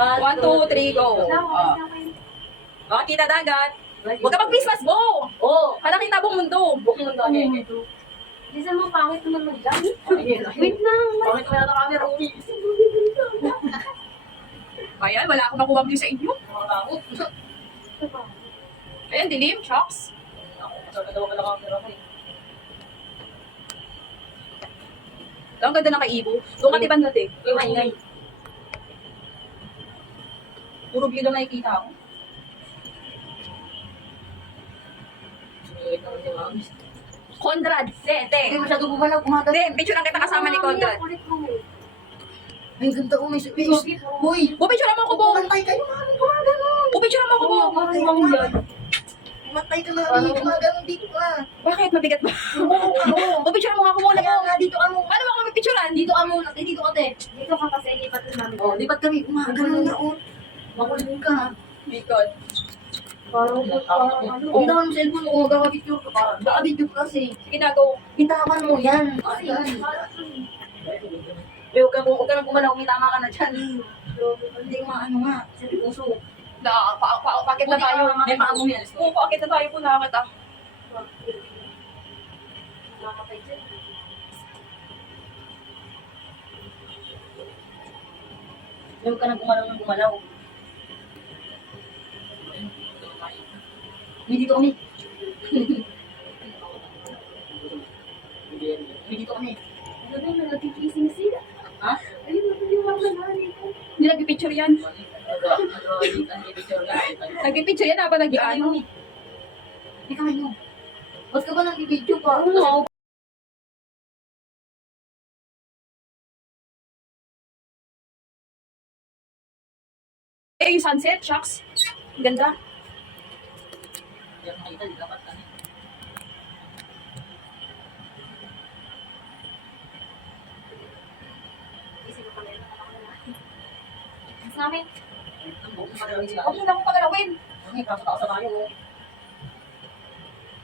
1, 2, 3, go. Kita dagat. Huwag ka mag-Christmas, go! Oo. Para kita buong mundo. Buong mundo. Isa mo, pangit naman mag-vlog. Wait lang. Bakit kaya na camera, Umi? Ayan, wala akong nakuha view sa inyo. Nakatakot. Ayan, dilim, shocks. Masarap na daw pala camera ko eh. Ang ganda ng kaibo. Doon ka tiban dati. Ingay. Puro view lang nakikita ko. Conrad, te. Hindi masyado gumalaw, kumagal. Te, picture lang kita kasama ni Conrad. Ulit mo. Ay, ganda ko, may space. Uy! Picture mo ako, Bo. Kumantay kayo, mami, gumagano. Picture mo ako, Bo. Parang mangyan. Kumantay ka, mami, gumagano dito ka. Bakit? Mabigat ba? Oo. Picture mo nga ako muna, Kaya Bo. nga, dito ka mo. Paano mo ako mapipicturean? Dito ka muna, dito ka, te. Dito ka kasi lipat na namin. Oh, lipat kami, gumagano na, oh. Makulit ka. Bicol. Parang ano. Kung daw ang cellphone mo, gawag-picture ka pa. Baka-video ka kasi. Sige na, go. Bitawan mo yan. Huwag ka nang gumalaw, may tama ka na dyan. Hindi ko maano nga, sa puso. Paakit na tayo. May paamo yan. Oo, paakit na tayo po nakakit ah. Nakapay dyan. Huwag ka nang gumalaw. May dito kami. May dito kami. Ano na, nagkikising sila. Ha? Ayun, yung mga nanay ko. Hindi nag-picture yan. Nag-picture yan habang Hindi kami nag-ano. mo. Hindi kami mo. Ba't ka ba nag-video pa? Eh, yung sunset, shocks. Ang ganda. Yan makita, di dapat kami. Isip ko pala yun. Mas namin. Ang buong magalawin sila. Huwag mo na akong pagalawin. Ay, kaso tayo.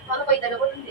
Paano ba yung dalawa? Hindi.